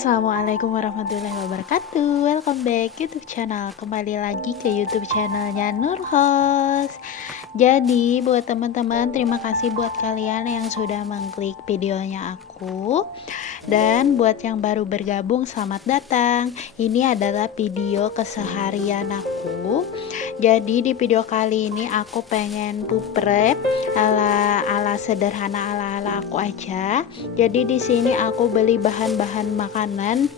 Assalamualaikum warahmatullahi wabarakatuh. Welcome back YouTube channel. Kembali lagi ke YouTube channelnya Nurhos. Jadi buat teman-teman, terima kasih buat kalian yang sudah mengklik videonya aku. Dan buat yang baru bergabung, selamat datang. Ini adalah video keseharian aku. Jadi di video kali ini aku pengen prep ala sederhana ala aku aja. Jadi di sini aku beli bahan-bahan makanan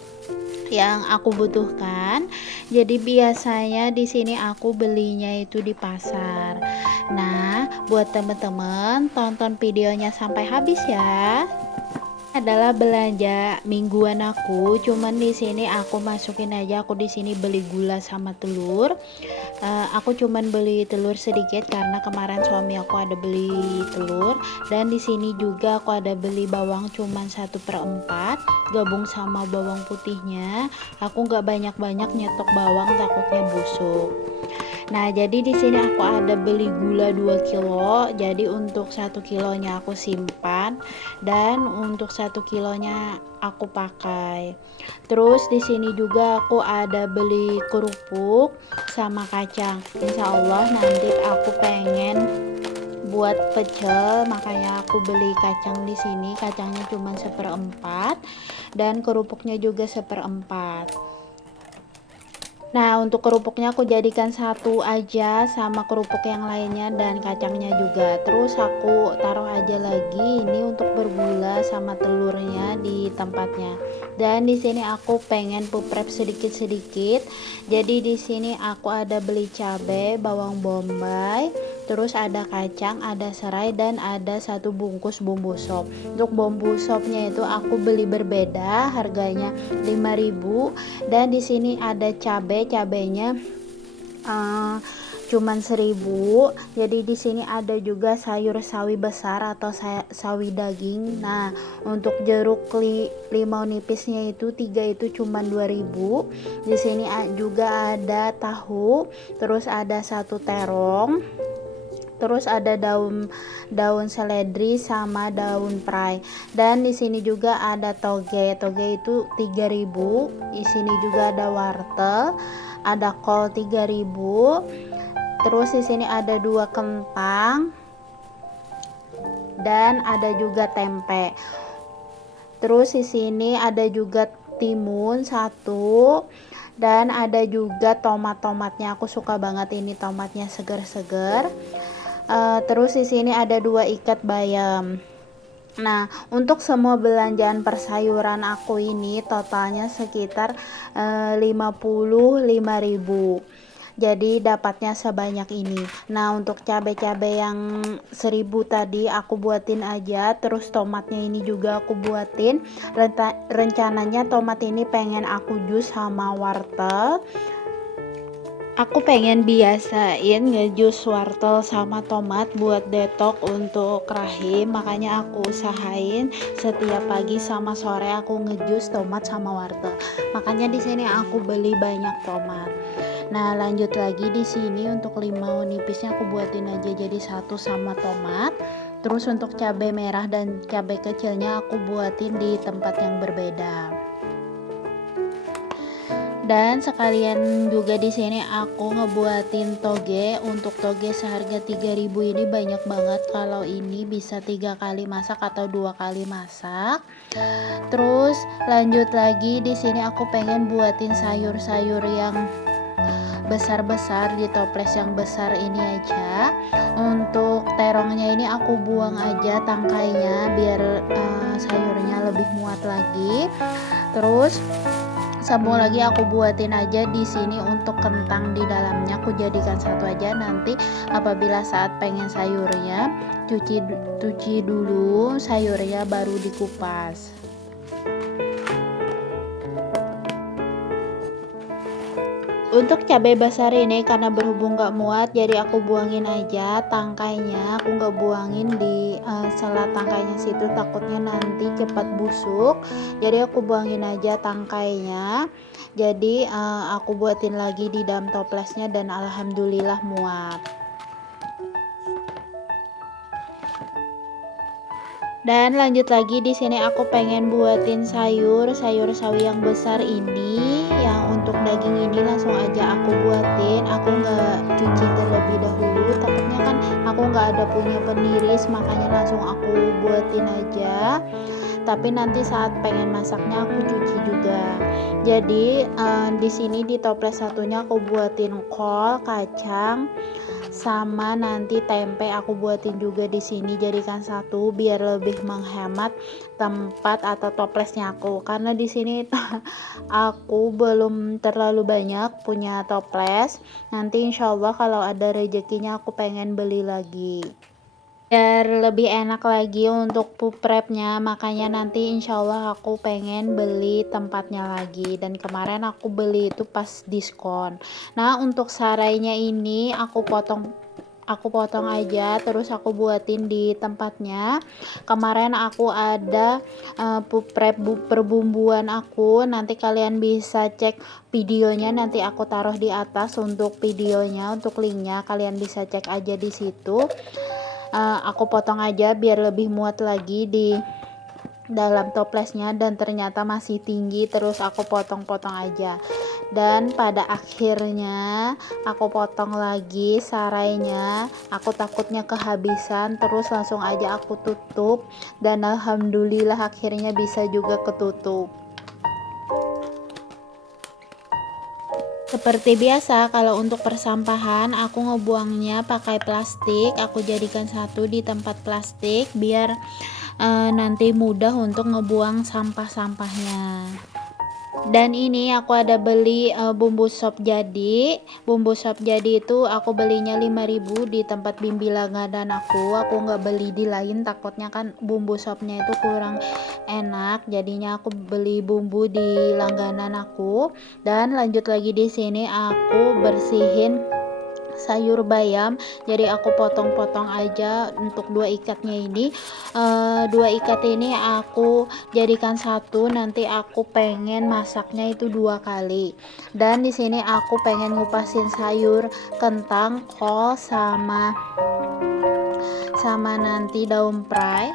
yang aku butuhkan. Jadi biasanya di sini aku belinya itu di pasar. Nah, buat teman-teman tonton videonya sampai habis ya. Adalah belanja mingguan aku, cuman di sini aku masukin aja, aku di sini beli gula sama telur. Aku cuman beli telur sedikit karena kemarin suami aku ada beli telur, dan di sini juga aku ada beli bawang cuman 1/4 gabung sama bawang putihnya. Aku nggak banyak-banyak nyetok bawang, takutnya busuk. Nah, jadi di sini aku ada beli gula 2 kilo. Jadi untuk 1 kilonya aku simpan dan untuk 1 kilonya aku pakai. Terus di sini juga aku ada beli kerupuk sama kacang. Insya Allah nanti aku pengen buat pecel, makanya aku beli kacang di sini. Kacangnya cuma 1/4 dan kerupuknya juga 1/4. Nah, untuk kerupuknya aku jadikan satu aja sama kerupuk yang lainnya dan kacangnya juga. Terus aku taruh aja lagi ini untuk bergula sama telurnya di tempatnya. Dan di sini aku pengen prep sedikit-sedikit. Jadi di sini aku ada beli cabai, bawang bombay, terus ada kacang, ada serai, dan ada 1 bungkus bumbu sop. Untuk bumbu sopnya itu aku beli berbeda, harganya 5.000. Dan di sini ada cabenya cuman 1.000. Jadi di sini ada juga sayur sawi besar atau sawi daging. Nah, untuk jeruk limau nipisnya itu 3 itu cuman 2.000. Di sini juga ada tahu, terus ada 1 terong. Terus ada daun seledri sama daun prei. Dan di sini juga ada toge. Toge itu 3.000. Di sini juga ada wortel, ada kol 3.000. Terus di sini ada 2 kentang dan ada juga tempe. Terus di sini ada juga timun 1 dan ada juga tomatnya. Aku suka banget ini tomatnya, segar-segar. Terus di sini ada 2 ikat bayam. Nah, untuk semua belanjaan persayuran aku ini totalnya sekitar 55.000. Jadi dapatnya sebanyak ini. Nah, untuk cabai-cabai yang 1.000 tadi aku buatin aja. Terus tomatnya ini juga aku buatin. Rencananya tomat ini pengen aku jus sama wortel. Aku pengen biasain ngejus wortel sama tomat buat detok untuk rahim, makanya aku usahain setiap pagi sama sore aku ngejus tomat sama wortel. Makanya di sini aku beli banyak tomat. Nah, lanjut lagi di sini untuk limau nipisnya aku buatin aja jadi 1 sama tomat. Terus untuk cabai merah dan cabai kecilnya aku buatin di tempat yang berbeda. Dan sekalian juga di sini aku ngebuatin toge. Untuk toge seharga 3.000 ini banyak banget. Kalau ini bisa 3 kali masak atau 2 kali masak. Terus lanjut lagi di sini aku pengen buatin sayur-sayur yang besar-besar di toples yang besar ini aja. Untuk terongnya ini aku buang aja tangkainya biar sayurnya lebih muat lagi. Terus sambung lagi aku buatin aja di sini untuk kentang di dalamnya aku jadikan 1 aja. Nanti apabila saat pengen sayurnya cuci dulu sayurnya baru dikupas. Untuk cabai besar ini karena berhubung gak muat, jadi aku buangin aja tangkainya. Aku gak buangin di sela tangkainya situ, takutnya nanti cepat busuk. Jadi aku buangin aja tangkainya. Jadi aku buatin lagi di dalam toplesnya dan alhamdulillah muat. Dan lanjut lagi di sini aku pengen buatin sayur sawi yang besar ini, yang untuk daging ini langsung aja aku buatin. Aku nggak cuci terlebih dahulu, takutnya kan aku nggak ada punya peniris, makanya langsung aku buatin aja. Tapi nanti saat pengen masaknya aku cuci juga. Jadi di sini di toples satunya aku buatin kol, kacang, sama nanti tempe aku buatin juga di sini, jadikan satu biar lebih menghemat tempat atau toplesnya aku, karena di sini aku belum terlalu banyak punya toples. Nanti insyaallah kalau ada rezekinya aku pengen beli lagi biar lebih enak lagi untuk prepnya, makanya nanti insyaallah aku pengen beli tempatnya lagi, dan kemarin aku beli itu pas diskon. Nah untuk sarainya ini aku potong aja, terus aku buatin di tempatnya. Kemarin aku ada prep perbumbuan aku, nanti kalian bisa cek videonya, nanti aku taruh di atas untuk videonya, untuk linknya kalian bisa cek aja di situ. Aku potong aja biar lebih muat lagi di dalam toplesnya, dan ternyata masih tinggi, terus aku potong-potong aja, dan pada akhirnya aku potong lagi sarainya. Aku takutnya kehabisan, terus langsung aja aku tutup, dan alhamdulillah akhirnya bisa juga ketutup. Seperti biasa, kalau untuk persampahan aku ngebuangnya pakai plastik, aku jadikan satu di tempat plastik biar nanti mudah untuk ngebuang sampah-sampahnya. Dan ini aku ada beli bumbu sop jadi. Bumbu sop jadi itu aku belinya 5.000 di tempat Bimbi langganan aku nggak beli di lain, takutnya kan bumbu sopnya itu kurang enak, jadinya aku beli bumbu di langganan aku. Dan lanjut lagi di sini aku bersihin sayur bayam, jadi aku potong-potong aja untuk dua ikatnya ini. Dua ikat ini aku jadikan satu, nanti aku pengen masaknya itu 2 kali. Dan di sini aku pengen ngupasin sayur kentang, kol, sama nanti daun prai.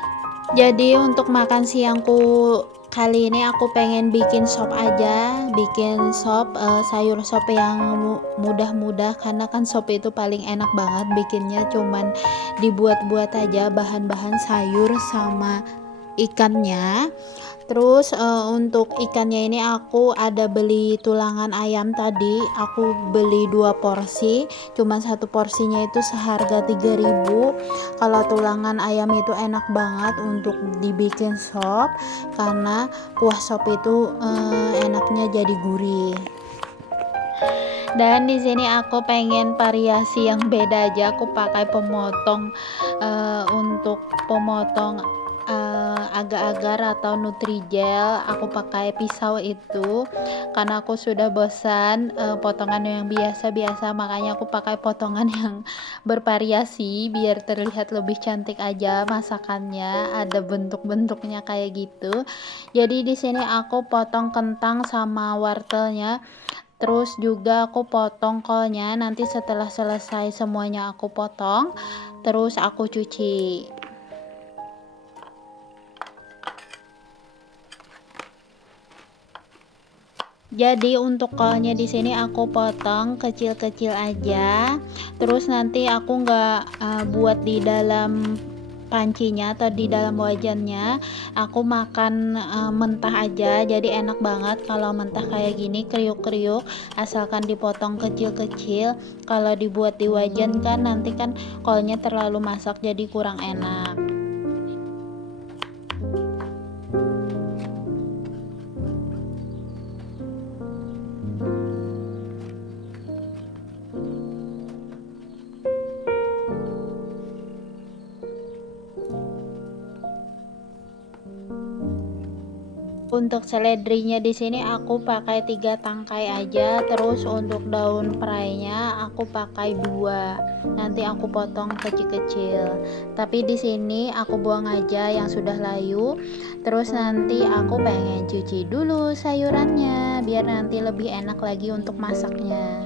Jadi untuk makan siangku kali ini aku pengen bikin sop aja, bikin sop sayur sop yang mudah-mudah, karena kan sop itu paling enak banget bikinnya, cuman dibuat-buat aja bahan-bahan sayur sama ikannya. Terus untuk ikannya ini aku ada beli tulangan ayam tadi, aku beli 2 porsi, cuman satu porsinya itu seharga 3.000. Kalau tulangan ayam itu enak banget untuk dibikin sop, karena kuah sop itu enaknya jadi gurih. Dan di sini aku pengen variasi yang beda aja, aku pakai pemotong untuk pemotong agar-agar atau nutrijel, aku pakai pisau itu karena aku sudah bosan potongan yang biasa-biasa, makanya aku pakai potongan yang bervariasi biar terlihat lebih cantik aja masakannya, ada bentuk-bentuknya kayak gitu. Jadi di sini aku potong kentang sama wortelnya, terus juga aku potong kolnya. Nanti setelah selesai semuanya aku potong, terus aku cuci. Jadi untuk kolnya di sini aku potong kecil-kecil aja. Terus nanti aku nggak buat di dalam pancinya atau di dalam wajannya. Aku makan mentah aja. Jadi enak banget kalau mentah kayak gini, kriuk-kriuk. Asalkan dipotong kecil-kecil. Kalau dibuat di wajan kan nanti kan kolnya terlalu masak jadi kurang enak. Untuk seledrinya di sini aku pakai 3 tangkai aja, terus untuk daun prainya aku pakai 2. Nanti aku potong kecil-kecil. Tapi di sini aku buang aja yang sudah layu. Terus nanti aku pengen cuci dulu sayurannya biar nanti lebih enak lagi untuk masaknya.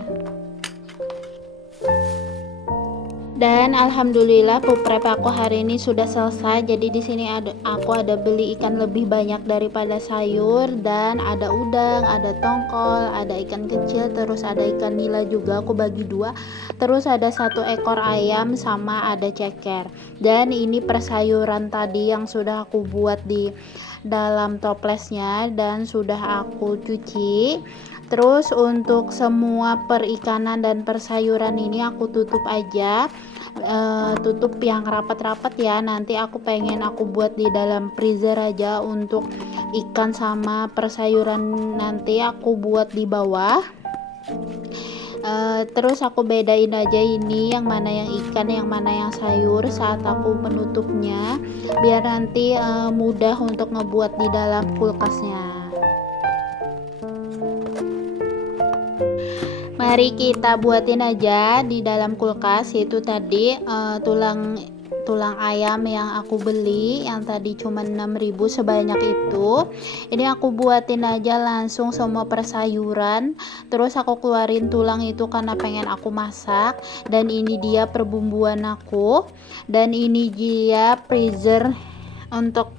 Dan alhamdulillah food prep aku hari ini sudah selesai. Jadi di sini aku ada beli ikan lebih banyak daripada sayur, dan ada udang, ada tongkol, ada ikan kecil, terus ada ikan nila juga aku bagi dua. Terus ada 1 ekor ayam sama ada ceker. Dan ini persayuran tadi yang sudah aku buat di dalam toplesnya dan sudah aku cuci. Terus untuk semua perikanan dan persayuran ini aku tutup aja, tutup yang rapat-rapat ya. Nanti aku pengen aku buat di dalam freezer aja. Untuk ikan sama persayuran nanti aku buat di bawah. Terus aku bedain aja ini yang mana yang ikan, yang mana yang sayur saat aku menutupnya, biar nanti mudah untuk ngebuat di dalam kulkasnya. Mari kita buatin aja di dalam kulkas. Itu tadi tulang ayam yang aku beli yang tadi cuma 6.000 sebanyak itu. Ini aku buatin aja langsung semua persayuran. Terus aku keluarin tulang itu karena pengen aku masak. Dan ini dia perbumbuan aku, dan ini dia freezer untuk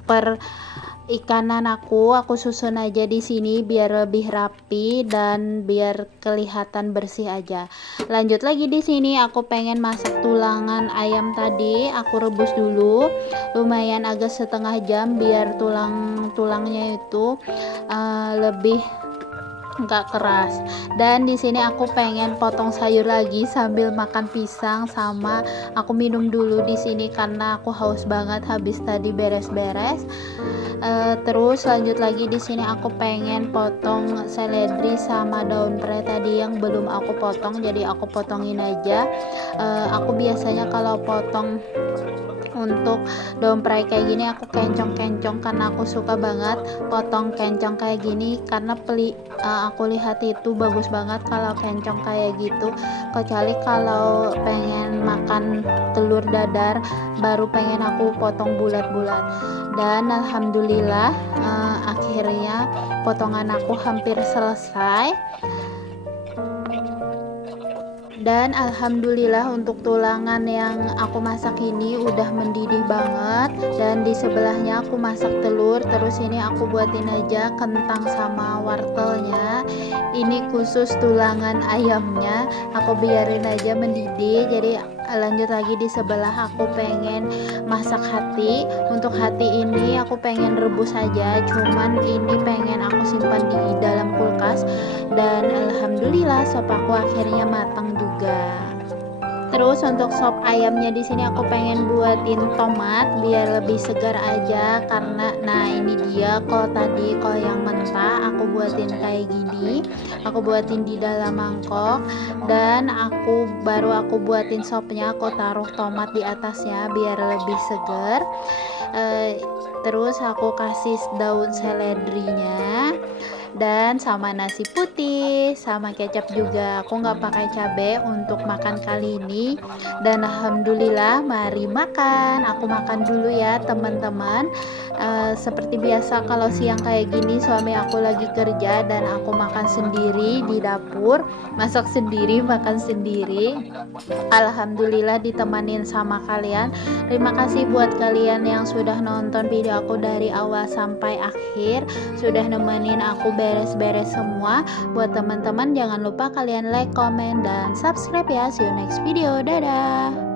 ikanan aku susun aja di sini biar lebih rapi dan biar kelihatan bersih aja. Lanjut lagi di sini aku pengen masak tulangan ayam tadi, aku rebus dulu lumayan agak setengah jam biar tulangnya itu lebih nggak keras. Dan di sini aku pengen potong sayur lagi sambil makan pisang, sama aku minum dulu di sini karena aku haus banget habis tadi beres-beres. Terus lanjut lagi di sini aku pengen potong seledri sama daun pre tadi yang belum aku potong, jadi aku potongin aja. Aku biasanya kalau potong untuk daun pre kayak gini aku kencong-kencong karena aku suka banget potong kencong kayak gini, karena aku lihat itu bagus banget kalau kencong kayak gitu. Kecuali kalau pengen makan telur dadar baru pengen aku potong bulat-bulat. Dan alhamdulillah akhirnya potongan aku hampir selesai. Dan alhamdulillah untuk tulangan yang aku masak ini udah mendidih banget. Dan di sebelahnya aku masak telur. Terus ini aku buatin aja kentang sama wortelnya. Ini khusus tulangan ayamnya aku biarin aja mendidih. Jadi lanjut lagi di sebelah aku pengen masak hati. Untuk hati ini aku pengen rebus aja, cuman ini pengen aku simpan di dalam kulkas. Dan alhamdulillah sop aku akhirnya matang juga. Terus untuk sop ayamnya di sini aku pengen buatin tomat biar lebih segar aja, karena nah ini dia kalau yang mentah aku buatin kayak gini. Aku buatin di dalam mangkok, dan aku buatin sopnya, aku taruh tomat di atasnya biar lebih segar. Terus aku kasih daun seledrinya dan sama nasi putih sama kecap juga. Aku nggak pakai cabai untuk makan kali ini. Dan alhamdulillah mari makan. Aku makan dulu ya teman-teman. Seperti biasa kalau siang kayak gini suami aku lagi kerja dan aku makan sendiri di dapur, masak sendiri, makan sendiri. Alhamdulillah ditemanin sama kalian. Terima kasih buat kalian yang sudah nonton video aku dari awal sampai akhir, sudah nemenin aku beres-beres semua. Buat teman-teman jangan lupa kalian like, comment, dan subscribe ya. See you next video. Dadah.